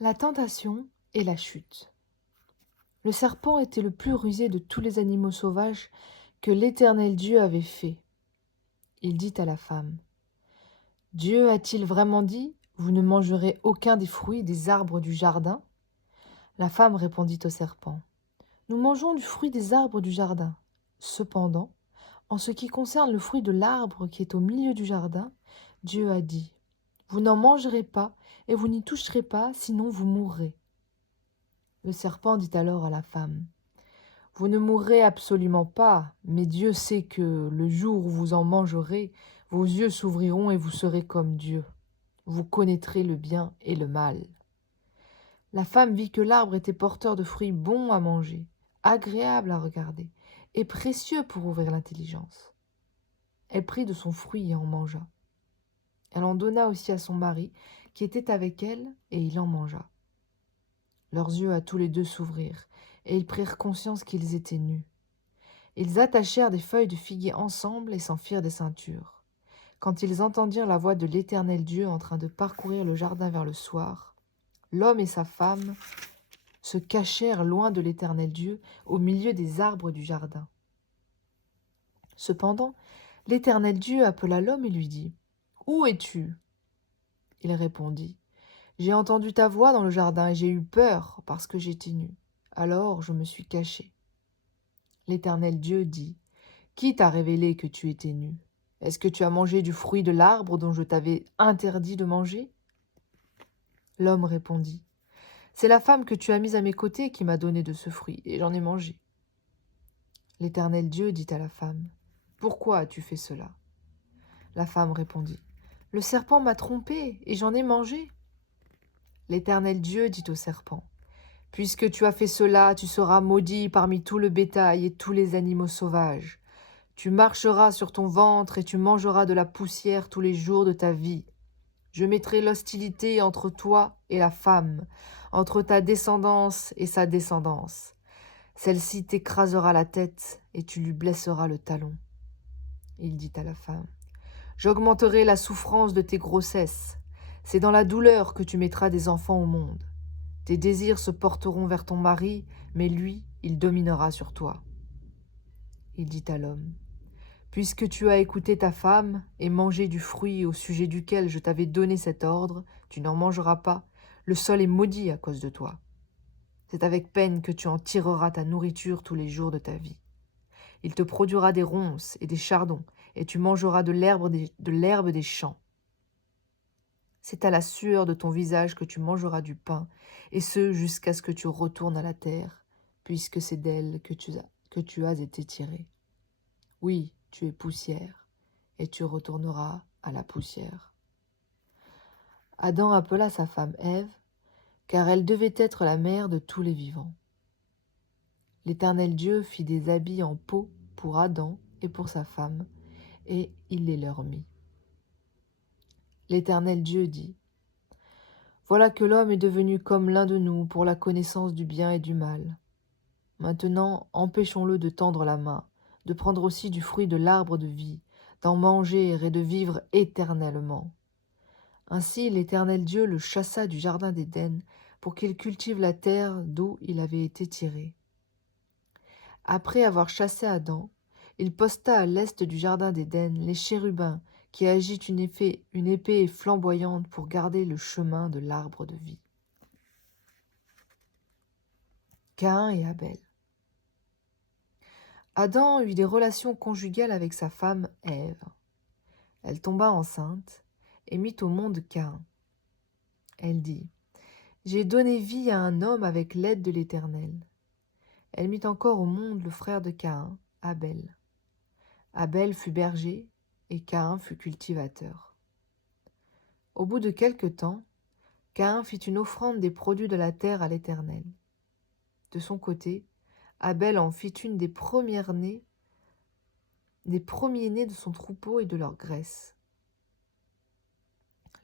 La tentation et la chute. Le serpent était le plus rusé de tous les animaux sauvages que l'Éternel Dieu avait fait. Il dit à la femme: Dieu a-t-il vraiment dit: Vous ne mangerez aucun des fruits des arbres du jardin? La femme répondit au serpent: Nous mangeons du fruit des arbres du jardin. Cependant, en ce qui concerne le fruit de l'arbre qui est au milieu du jardin, Dieu a dit: Vous n'en mangerez pas et vous n'y toucherez pas, sinon vous mourrez. Le serpent dit alors à la femme: Vous ne mourrez absolument pas, mais Dieu sait que le jour où vous en mangerez, vos yeux s'ouvriront et vous serez comme Dieu. Vous connaîtrez le bien et le mal. La femme vit que l'arbre était porteur de fruits bons à manger, agréables à regarder, et précieux pour ouvrir l'intelligence. Elle prit de son fruit et en mangea. Elle en donna aussi à son mari, qui était avec elle, et il en mangea. Leurs yeux à tous les deux s'ouvrirent, et ils prirent conscience qu'ils étaient nus. Ils attachèrent des feuilles de figuier ensemble et s'en firent des ceintures. Quand ils entendirent la voix de l'Éternel Dieu en train de parcourir le jardin vers le soir, l'homme et sa femme se cachèrent loin de l'Éternel Dieu, au milieu des arbres du jardin. Cependant, l'Éternel Dieu appela l'homme et lui dit: Où es-tu? Il répondit: J'ai entendu ta voix dans le jardin et j'ai eu peur parce que j'étais nu. Alors je me suis caché. L'Éternel Dieu dit: Qui t'a révélé que tu étais nu? Est-ce que tu as mangé du fruit de l'arbre dont je t'avais interdit de manger? L'homme répondit: C'est la femme que tu as mise à mes côtés qui m'a donné de ce fruit, et j'en ai mangé. L'Éternel Dieu dit à la femme: Pourquoi as-tu fait cela? La femme répondit: Le serpent m'a trompée, et j'en ai mangé. L'Éternel Dieu dit au serpent: Puisque tu as fait cela, tu seras maudit parmi tout le bétail et tous les animaux sauvages. Tu marcheras sur ton ventre et tu mangeras de la poussière tous les jours de ta vie. Je mettrai l'hostilité entre toi et la femme, entre ta descendance et sa descendance. Celle-ci t'écrasera la tête et tu lui blesseras le talon. Il dit à la femme: J'augmenterai la souffrance de tes grossesses. C'est dans la douleur que tu mettras des enfants au monde. Tes désirs se porteront vers ton mari, mais lui, il dominera sur toi. Il dit à l'homme: Puisque tu as écouté ta femme et mangé du fruit au sujet duquel je t'avais donné cet ordre, tu n'en mangeras pas, le sol est maudit à cause de toi. C'est avec peine que tu en tireras ta nourriture tous les jours de ta vie. Il te produira des ronces et des chardons, et tu mangeras de l'herbe des champs. C'est à la sueur de ton visage que tu mangeras du pain, et ce jusqu'à ce que tu retournes à la terre, puisque c'est d'elle que tu as été tiré. Oui, tu es poussière, et tu retourneras à la poussière. Adam appela sa femme Ève, car elle devait être la mère de tous les vivants. L'Éternel Dieu fit des habits en peau pour Adam et pour sa femme, et il les leur mit. L'Éternel Dieu dit: Voilà que l'homme est devenu comme l'un de nous pour la connaissance du bien et du mal. Maintenant, empêchons-le de tendre la main, de prendre aussi du fruit de l'arbre de vie, d'en manger et de vivre éternellement. Ainsi l'Éternel Dieu le chassa du jardin d'Éden pour qu'il cultive la terre d'où il avait été tiré. Après avoir chassé Adam, il posta à l'est du jardin d'Éden les chérubins qui agitent une épée flamboyante pour garder le chemin de l'arbre de vie. Caïn et Abel. Adam eut des relations conjugales avec sa femme Ève. Elle tomba enceinte et mit au monde Caïn. Elle dit: J'ai donné vie à un homme avec l'aide de l'Éternel. Elle mit encore au monde le frère de Caïn, Abel. Abel fut berger et Caïn fut cultivateur. Au bout de quelque temps, Caïn fit une offrande des produits de la terre à l'Éternel. De son côté, Abel en fit une des premiers-nés de son troupeau et de leur graisse.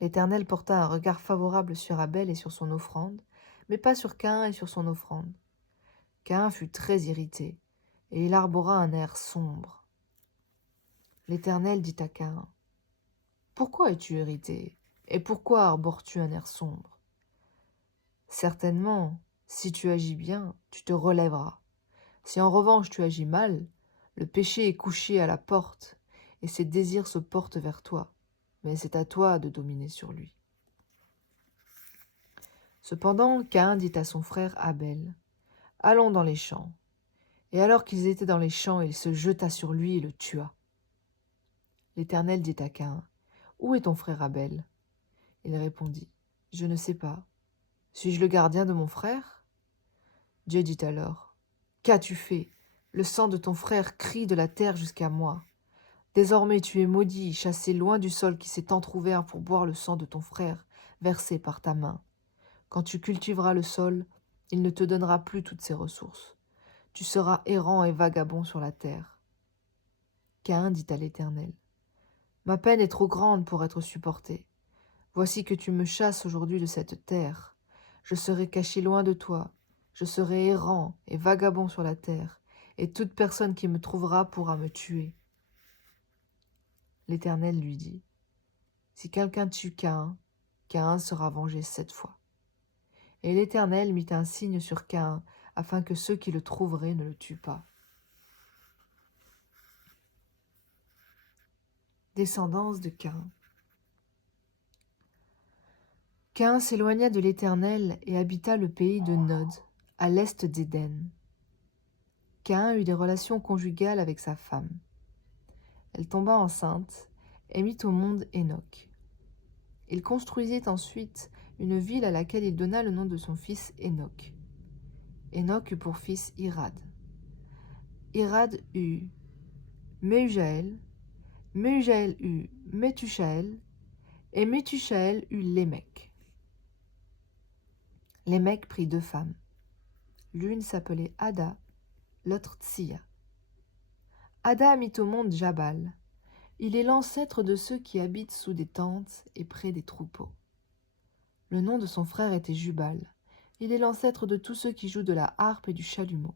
L'Éternel porta un regard favorable sur Abel et sur son offrande, mais pas sur Caïn et sur son offrande. Caïn fut très irrité, et il arbora un air sombre. L'Éternel dit à Caïn: Pourquoi es-tu irrité, et pourquoi arbores-tu un air sombre? Certainement, si tu agis bien, tu te relèveras. Si en revanche tu agis mal, le péché est couché à la porte, et ses désirs se portent vers toi, mais c'est à toi de dominer sur lui. Cependant, Caïn dit à son frère Abel, « Allons dans les champs. » Et alors qu'ils étaient dans les champs, il se jeta sur lui et le tua. L'Éternel dit à Caïn, « Où est ton frère Abel ?» Il répondit, « Je ne sais pas. Suis-je le gardien de mon frère ?» Dieu dit alors, « Qu'as-tu fait? Le sang de ton frère crie de la terre jusqu'à moi. Désormais tu es maudit, chassé loin du sol qui s'est entrouvert pour boire le sang de ton frère, versé par ta main. Quand tu cultiveras le sol, il ne te donnera plus toutes ses ressources. Tu seras errant et vagabond sur la terre. » Caïn dit à l'Éternel, « Ma peine est trop grande pour être supportée. Voici que tu me chasses aujourd'hui de cette terre. Je serai caché loin de toi. Je serai errant et vagabond sur la terre, et toute personne qui me trouvera pourra me tuer. » L'Éternel lui dit, « Si quelqu'un tue Caïn, Caïn sera vengé 7 fois. » Et l'Éternel mit un signe sur Caïn, afin que ceux qui le trouveraient ne le tuent pas. Descendance de Caïn. Caïn s'éloigna de l'Éternel et habita le pays de Nod, à l'est d'Éden. Caïn eut des relations conjugales avec sa femme. Elle tomba enceinte et mit au monde Hénoc. Il construisit ensuite une ville à laquelle il donna le nom de son fils Hénoc. Hénoc eut pour fils Irad. Irad eut Méhujaël, Méhujaël eut Métushaël, et Métushaël eut Lémec. Lémec prit 2 femmes. L'une s'appelait Ada, l'autre Tsiya. Ada mit au monde Jabal. Il est l'ancêtre de ceux qui habitent sous des tentes et près des troupeaux. Le nom de son frère était Jubal. Il est l'ancêtre de tous ceux qui jouent de la harpe et du chalumeau.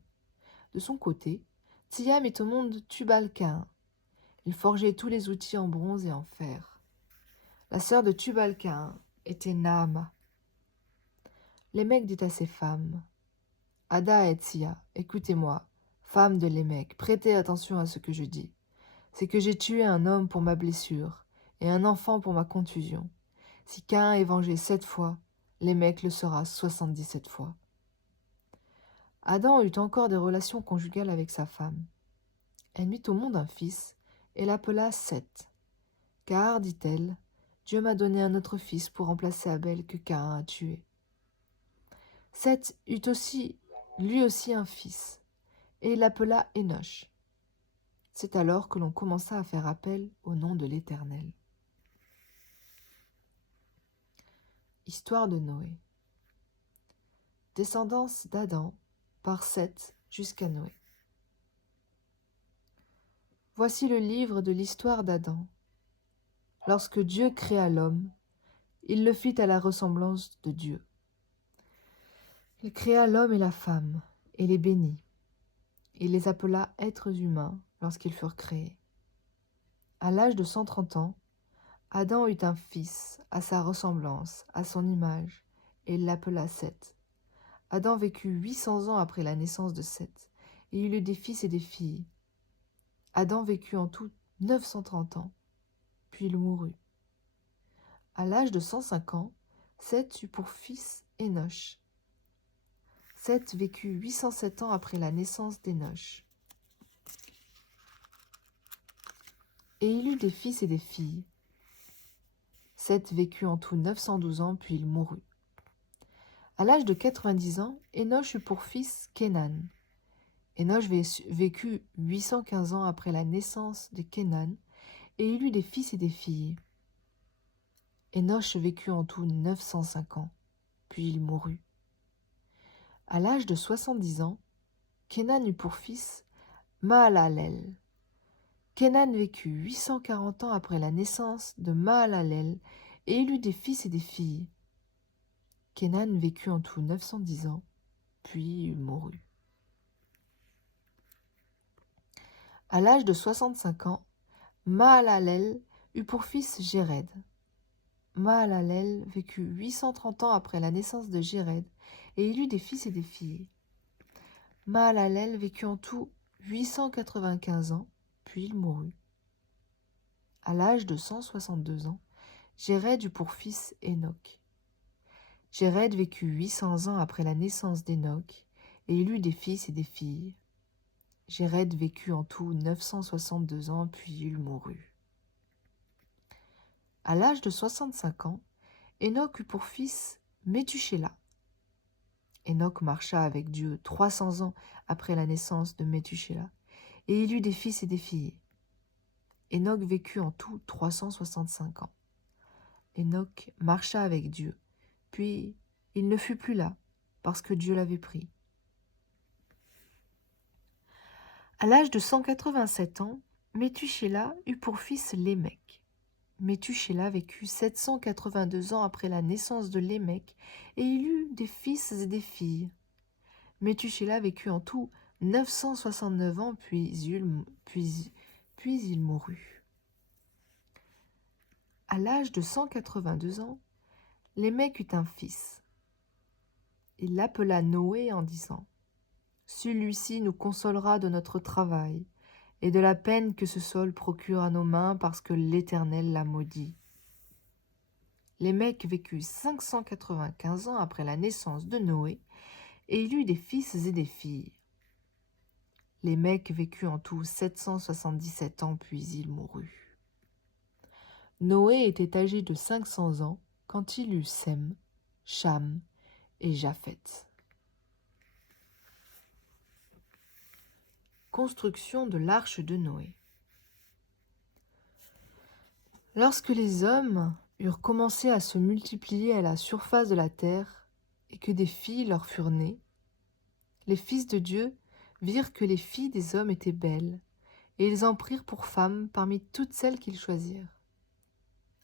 De son côté, Tsiya mit au monde Tubal-Caïn. Il forgeait tous les outils en bronze et en fer. La sœur de Tubal-Caïn était Naama. Lémec dit à ses femmes, « Ada et Tsiya, écoutez-moi, femmes de Lémec, prêtez attention à ce que je dis. C'est que j'ai tué un homme pour ma blessure et un enfant pour ma contusion. Si Caïn est vengé 7 fois, Lémec le sera 77 fois. » Adam eut encore des relations conjugales avec sa femme. Elle mit au monde un fils et l'appela Seth. Car, dit-elle, Dieu m'a donné un autre fils pour remplacer Abel que Caïn a tué. Seth eut lui aussi un fils, et il l'appela Énoch. C'est alors que l'on commença à faire appel au nom de l'Éternel. Histoire de Noé. Descendance d'Adam par Seth jusqu'à Noé. Voici le livre de l'histoire d'Adam. Lorsque Dieu créa l'homme, il le fit à la ressemblance de Dieu. Il créa l'homme et la femme, et les bénit. Il les appela êtres humains lorsqu'ils furent créés. À l'âge de 130 ans, Adam eut un fils à sa ressemblance, à son image, et il l'appela Seth. Adam vécut 800 ans après la naissance de Seth, et il eut des fils et des filles. Adam vécut en tout 930 ans, puis il mourut. À l'âge de 105 ans, Seth eut pour fils Énoch. Seth vécut 807 ans après la naissance d'Énoch. Et il eut des fils et des filles. Seth vécut en tout 912 ans, puis il mourut. À l'âge de 90 ans, Énoch eut pour fils Kénan. Énoch vécut 815 ans après la naissance de Kénan, et il eut des fils et des filles. Énoch vécut en tout 905 ans, puis il mourut. À l'âge de 70 ans, Kénan eut pour fils Mahalalel. Kénan vécut 840 ans après la naissance de Mahalalel, et il eut des fils et des filles. Kénan vécut en tout 910 ans, puis il mourut. À l'âge de 65 ans, Mahalalel eut pour fils Jéred. Mahalalel vécut 830 ans après la naissance de Jéred, et il eut des fils et des filles. Mahalalel vécut en tout 895 ans, puis il mourut. À l'âge de 162 ans, Jéred eut pour fils Hénoc. Jéred vécut 800 ans après la naissance d'Hénoc, et il eut des fils et des filles. Jéred vécut en tout 962 ans, puis il mourut. À l'âge de 65 ans, Hénoc eut pour fils Méthusélah. Hénoc marcha avec Dieu 300 ans après la naissance de Méthusélah, et il eut des fils et des filles. Hénoc vécut en tout 365 ans. Hénoc marcha avec Dieu, puis il ne fut plus là, parce que Dieu l'avait pris. À l'âge de 187 ans, Méthusélah eut pour fils Lémec. Méthusélah vécut 782 ans après la naissance de Lémec, et il eut des fils et des filles. Méthusélah vécut en tout 969 ans, puis il mourut. À l'âge de 182 ans, Lémec eut un fils. Il l'appela Noé en disant : « Celui-ci nous consolera de notre travail et de la peine que ce sol procure à nos mains parce que l'Éternel l'a maudit. » Lémec vécut 595 ans après la naissance de Noé, et il eut des fils et des filles. Lémec vécut en tout 777 ans, puis il mourut. Noé était âgé de 500 ans quand il eut Sem, Cham et Japheth. Construction de l'arche de Noé. Lorsque les hommes eurent commencé à se multiplier à la surface de la terre et que des filles leur furent nées, les fils de Dieu virent que les filles des hommes étaient belles, et ils en prirent pour femmes parmi toutes celles qu'ils choisirent.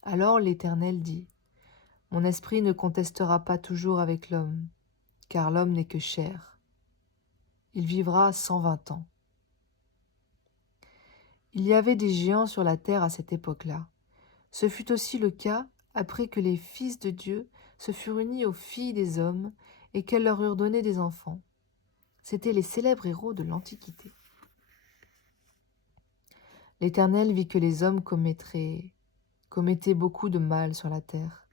Alors l'Éternel dit : « Mon esprit ne contestera pas toujours avec l'homme, car l'homme n'est que chair. Il vivra 120 ans. » Il y avait des géants sur la terre à cette époque-là. Ce fut aussi le cas après que les fils de Dieu se furent unis aux filles des hommes et qu'elles leur eurent donné des enfants. C'étaient les célèbres héros de l'Antiquité. L'Éternel vit que les hommes commettaient beaucoup de mal sur la terre,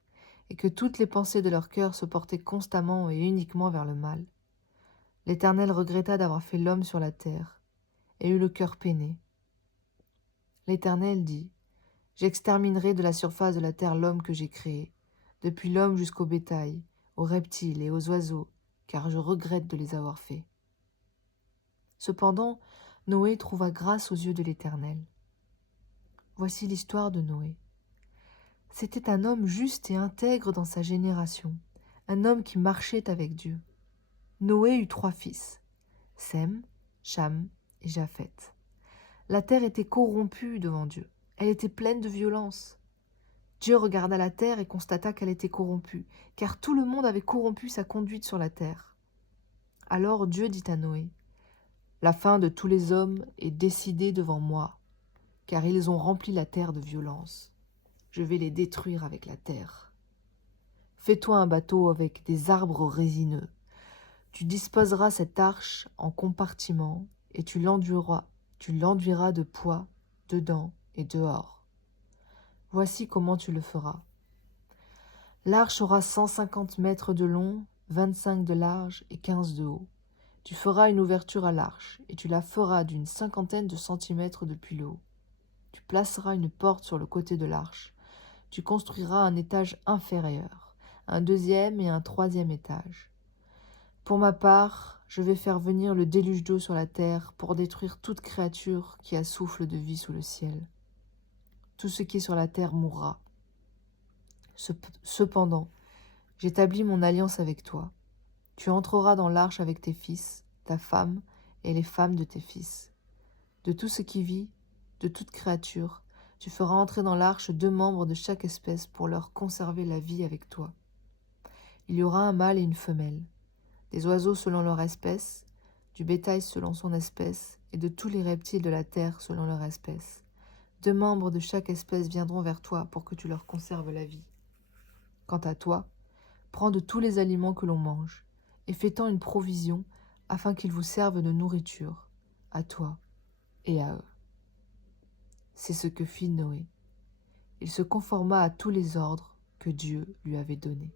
et que toutes les pensées de leur cœur se portaient constamment et uniquement vers le mal. L'Éternel regretta d'avoir fait l'homme sur la terre, et eut le cœur peiné. L'Éternel dit : « J'exterminerai de la surface de la terre l'homme que j'ai créé, depuis l'homme jusqu'au bétail, aux reptiles et aux oiseaux, car je regrette de les avoir faits. » Cependant, Noé trouva grâce aux yeux de l'Éternel. Voici l'histoire de Noé. C'était un homme juste et intègre dans sa génération, un homme qui marchait avec Dieu. Noé eut 3 fils, Sem, Cham et Japheth. La terre était corrompue devant Dieu. Elle était pleine de violence. Dieu regarda la terre et constata qu'elle était corrompue, car tout le monde avait corrompu sa conduite sur la terre. Alors Dieu dit à Noé : « La fin de tous les hommes est décidée devant moi, car ils ont rempli la terre de violence. Je vais les détruire avec la terre. Fais-toi un bateau avec des arbres résineux. Tu disposeras cette arche en compartiments et tu l'enduiras de poids dedans et dehors. Voici comment tu le feras. L'arche aura 150 mètres de long, 25 de large et 15 de haut. Tu feras une ouverture à l'arche, et tu la feras d'une 50aine de centimètres depuis le haut. Tu placeras une porte sur le côté de l'arche. Tu construiras un étage inférieur, un 2e et un 3e étage. Pour ma part, je vais faire venir le déluge d'eau sur la terre pour détruire toute créature qui a souffle de vie sous le ciel. Tout ce qui est sur la terre mourra. Cependant, j'établis mon alliance avec toi. Tu entreras dans l'arche avec tes fils, ta femme et les femmes de tes fils. De tout ce qui vit, de toute créature, tu feras entrer dans l'arche 2 membres de chaque espèce pour leur conserver la vie avec toi. Il y aura un mâle et une femelle, des oiseaux selon leur espèce, du bétail selon son espèce, et de tous les reptiles de la terre selon leur espèce. 2 membres de chaque espèce viendront vers toi pour que tu leur conserves la vie. Quant à toi, prends de tous les aliments que l'on mange, et fais-en une provision afin qu'ils vous servent de nourriture, à toi et à eux. » C'est ce que fit Noé. Il se conforma à tous les ordres que Dieu lui avait donnés.